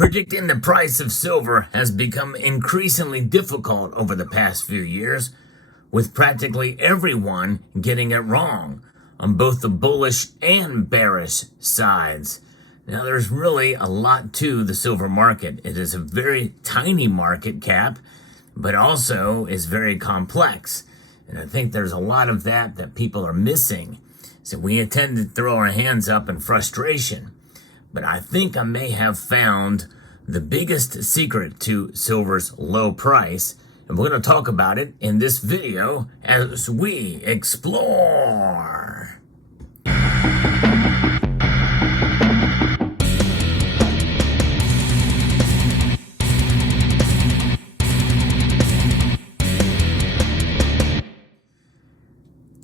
Predicting the price of silver has become increasingly difficult over the past few years, with practically everyone getting it wrong on both the bullish and bearish sides. Now, there's really a lot to the silver market. It is a very tiny market cap, but also is very complex. And I think there's a lot of that people are missing. So we tend to throw our hands up in frustration. But I think I may have found the biggest secret to silver's low price, and we're going to talk about it in this video as we explore.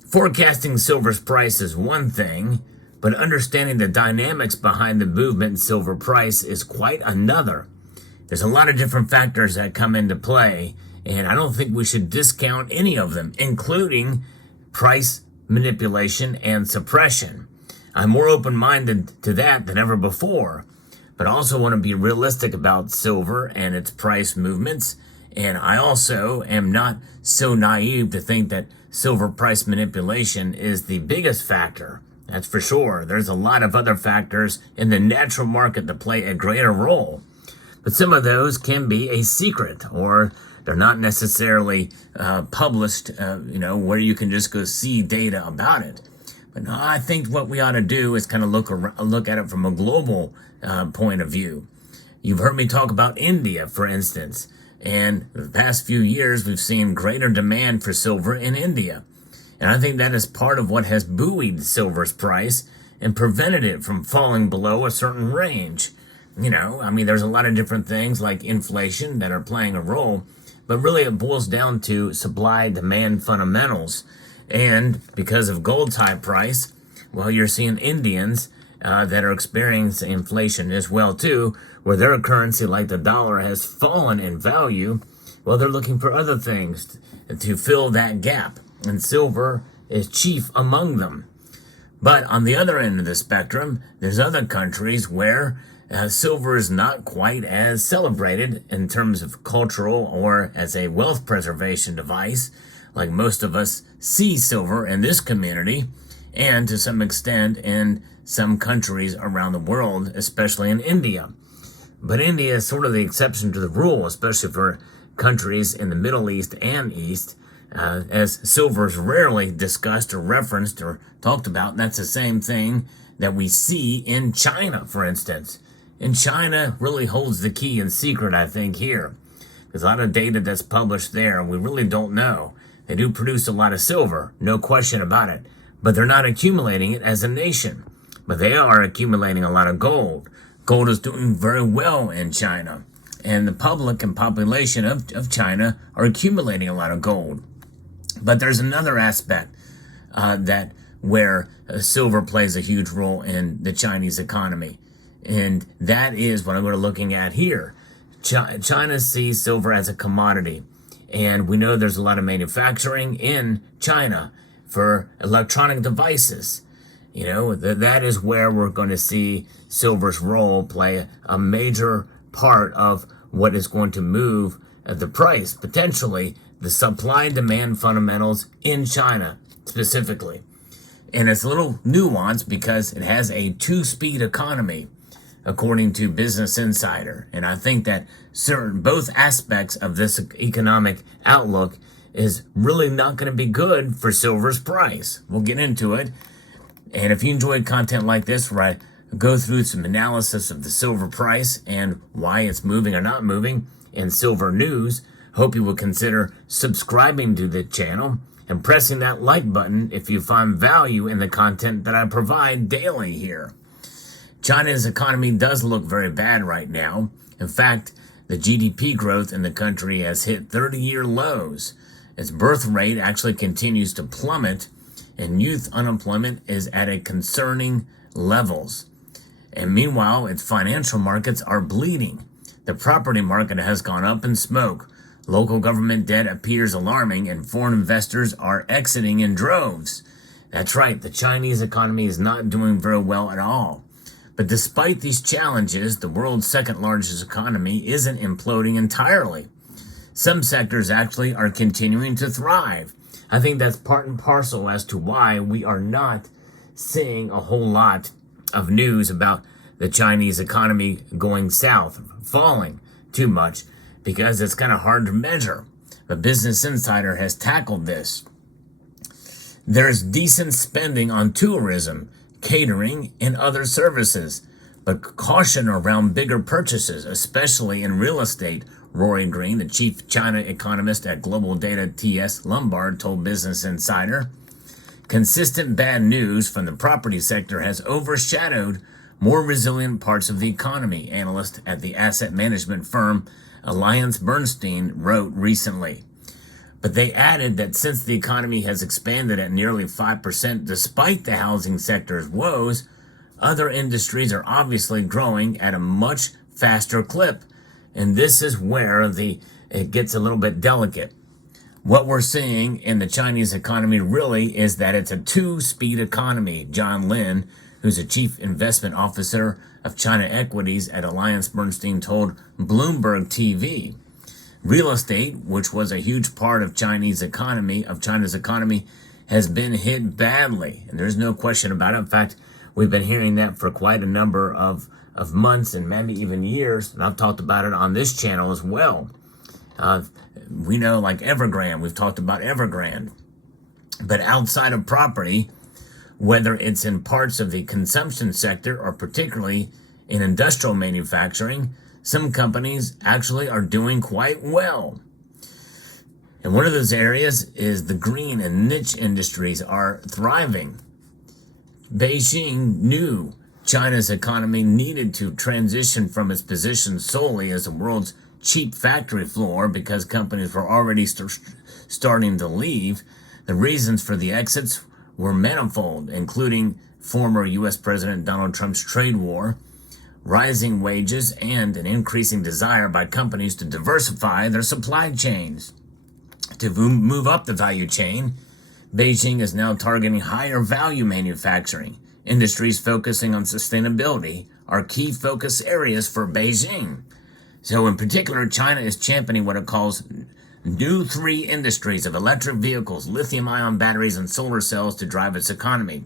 Forecasting silver's price is one thing, but understanding the dynamics behind the movement in silver price is quite another. There's a lot of different factors that come into play, and I don't think we should discount any of them, including price manipulation and suppression. I'm more open-minded to that than ever before, but I also want to be realistic about silver and its price movements, and I also am not so naive to think that silver price manipulation is the biggest factor. That's for sure. There's a lot of other factors in the natural market that play a greater role. But some of those can be a secret, or they're not necessarily published, where you can just go see data about it. But no, I think what we ought to do is kind of look at it from a global point of view. You've heard me talk about India, for instance. And the past few years, we've seen greater demand for silver in India. And I think that is part of what has buoyed silver's price and prevented it from falling below a certain range. There's a lot of different things like inflation that are playing a role, but really it boils down to supply-demand fundamentals. And because of gold's high price, well, you're seeing Indians that are experiencing inflation as well, too, where their currency, like the dollar, has fallen in value. Well, they're looking for other things to fill that gap. And silver is chief among them. But on the other end of the spectrum, there's other countries where silver is not quite as celebrated in terms of cultural or as a wealth preservation device, like most of us see silver in this community, and to some extent in some countries around the world, especially in India. But India is sort of the exception to the rule, especially for countries in the Middle East and East, as silver is rarely discussed or referenced or talked about. And that's the same thing that we see in China, for instance. And China really holds the key in secret, I think, here. There's a lot of data that's published there, and we really don't know. They do produce a lot of silver, no question about it. But they're not accumulating it as a nation. But they are accumulating a lot of gold. Gold is doing very well in China. And the public and population of China are accumulating a lot of gold. But there's another aspect where silver plays a huge role in the Chinese economy. And that is what we're looking at here. China sees silver as a commodity. And we know there's a lot of manufacturing in China for electronic devices. That is where we're going to see silver's role play a major part of what is going to move the price, potentially the supply-demand fundamentals in China specifically. And it's a little nuanced because it has a two-speed economy, according to Business Insider. And I think that both aspects of this economic outlook is really not going to be good for silver's price. We'll get into it. And if you enjoy content like this, where I go through some analysis of the silver price and why it's moving or not moving in silver news, hope you will consider subscribing to the channel and pressing that like button if you find value in the content that I provide daily here. China's economy does look very bad right now. In fact, the GDP growth in the country has hit 30-year lows. Its birth rate actually continues to plummet, and youth unemployment is at a concerning levels. And meanwhile, its financial markets are bleeding. The property market has gone up in smoke. Local government debt appears alarming, and foreign investors are exiting in droves. That's right, the Chinese economy is not doing very well at all. But despite these challenges, the world's second largest economy isn't imploding entirely. Some sectors actually are continuing to thrive. I think that's part and parcel as to why we are not seeing a whole lot of news about the Chinese economy going south, falling too much, because it's kind of hard to measure. But Business Insider has tackled this. There's decent spending on tourism, catering, and other services, but caution around bigger purchases, especially in real estate. Rory Green, the chief China economist at global data TS Lombard, told Business Insider. Consistent bad news from the property sector has overshadowed more resilient parts of the economy, analyst at the asset management firm AllianceBernstein wrote recently. But they added that since the economy has expanded at nearly 5% despite the housing sector's woes, other industries are obviously growing at a much faster clip. And this is where it gets a little bit delicate. What we're seeing in the Chinese economy really is that it's a two-speed economy. John Lin, who's a chief investment officer of China equities at AllianceBernstein, told Bloomberg TV. Real estate, which was a huge part of China's economy, has been hit badly. And there's no question about it. In fact, we've been hearing that for quite a number of months and maybe even years. And I've talked about it on this channel as well. We know like Evergrande, we've talked about Evergrande. But outside of property, whether it's in parts of the consumption sector or particularly in industrial manufacturing, some companies actually are doing quite well. And one of those areas is the green and niche industries are thriving. Beijing knew China's economy needed to transition from its position solely as the world's cheap factory floor because companies were already starting to leave. The reasons for the exits were manifold, including former U.S. President Donald Trump's trade war, rising wages, and an increasing desire by companies to diversify their supply chains. To move up the value chain, Beijing is now targeting higher value manufacturing. Industries focusing on sustainability are key focus areas for Beijing. So in particular, China is championing what it calls new three industries of electric vehicles, lithium-ion batteries, and solar cells to drive its economy.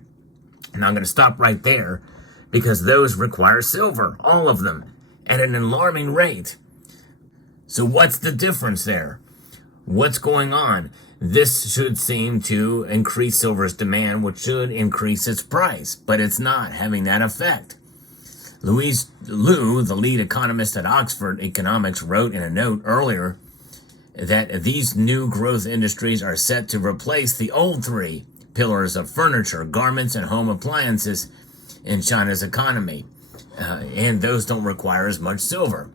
And I'm going to stop right there because those require silver, all of them, at an alarming rate. So what's the difference there? What's going on? This should seem to increase silver's demand, which should increase its price, but it's not having that effect. Louise Liu, the lead economist at Oxford Economics, wrote in a note earlier that these new growth industries are set to replace the old three pillars of furniture, garments, and home appliances in China's economy, and those don't require as much silver.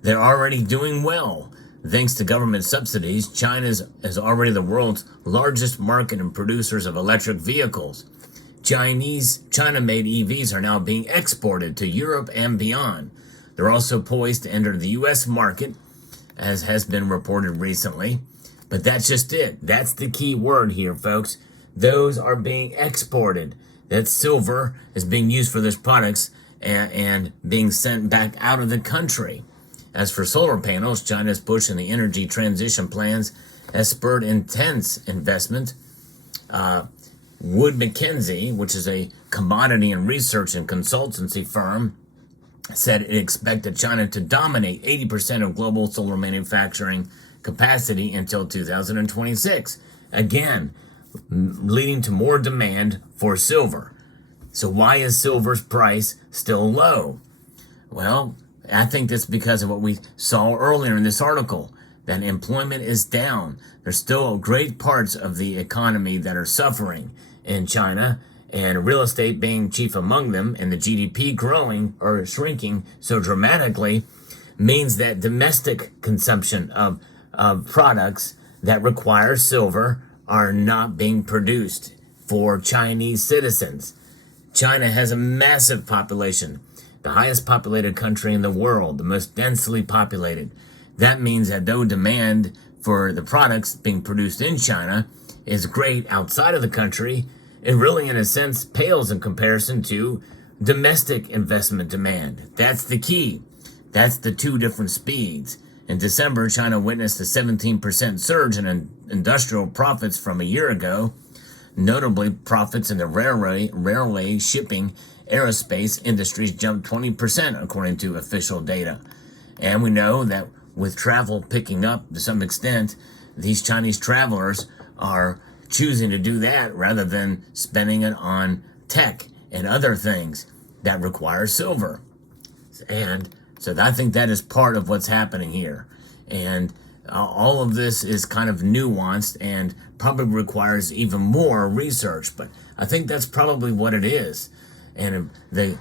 They're already doing well. Thanks to government subsidies, China is already the world's largest market and producers of electric vehicles. China-made EVs are now being exported to Europe and beyond. They're also poised to enter the U.S. market, as has been reported recently. But that's just it. That's the key word here, folks. Those are being exported. That silver is being used for those products and being sent back out of the country. As for solar panels, China's push in the energy transition plans has spurred intense investment. Wood Mackenzie, which is a commodity and research and consultancy firm, said it expected China to dominate 80% of global solar manufacturing capacity until 2026. Again, leading to more demand for silver. So why is silver's price still low? Well, I think that's because of what we saw earlier in this article, that employment is down. There's still great parts of the economy that are suffering in China, and real estate being chief among them, and the GDP growing or shrinking so dramatically means that domestic consumption of products that require silver are not being produced for Chinese citizens. China has a massive population, the highest populated country in the world, the most densely populated. That means that though demand for the products being produced in China is great outside of the country, it really, in a sense, pales in comparison to domestic investment demand. That's the key. That's the two different speeds. In December, China witnessed a 17% surge in industrial profits from a year ago. Notably, profits in the railway, shipping, aerospace industries jumped 20%, according to official data. And we know that with travel picking up to some extent, these Chinese travelers are choosing to do that rather than spending it on tech and other things that require silver. And so I think that is part of what's happening here. And all of this is kind of nuanced and probably requires even more research, but I think that's probably what it is. And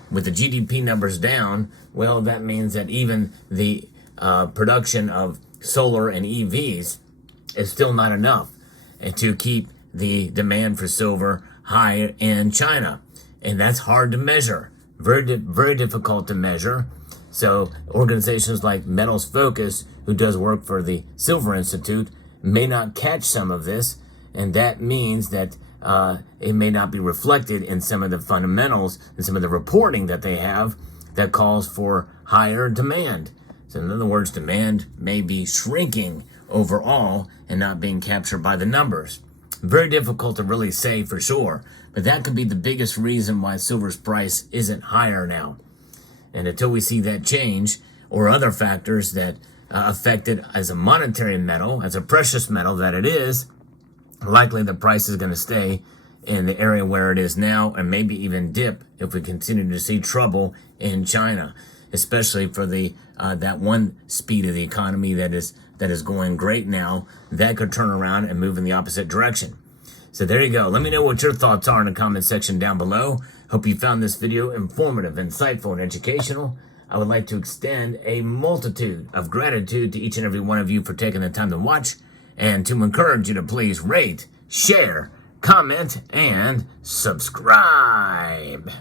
with the GDP numbers down, well, that means that even the production of solar and EVs is still not enough to keep the demand for silver high in China. And that's hard to measure, very difficult to measure. So organizations like Metals Focus, who does work for the Silver Institute, may not catch some of this, and that means that it may not be reflected in some of the fundamentals and some of the reporting that they have that calls for higher demand. So in other words, demand may be shrinking overall and not being captured by the numbers. Very difficult to really say for sure, but that could be the biggest reason why silver's price isn't higher now. And until we see that change, or other factors that affect it as a monetary metal, as a precious metal that it is, likely the price is going to stay in the area where it is now, and maybe even dip if we continue to see trouble in China, especially for the that one speed of the economy that is going great now. That could turn around and move in the opposite direction. So there you go. Let me know what your thoughts are in the comment section down below. Hope you found this video informative, insightful, and educational. I would like to extend a multitude of gratitude to each and every one of you for taking the time to watch, and to encourage you to please rate, share, comment, and subscribe.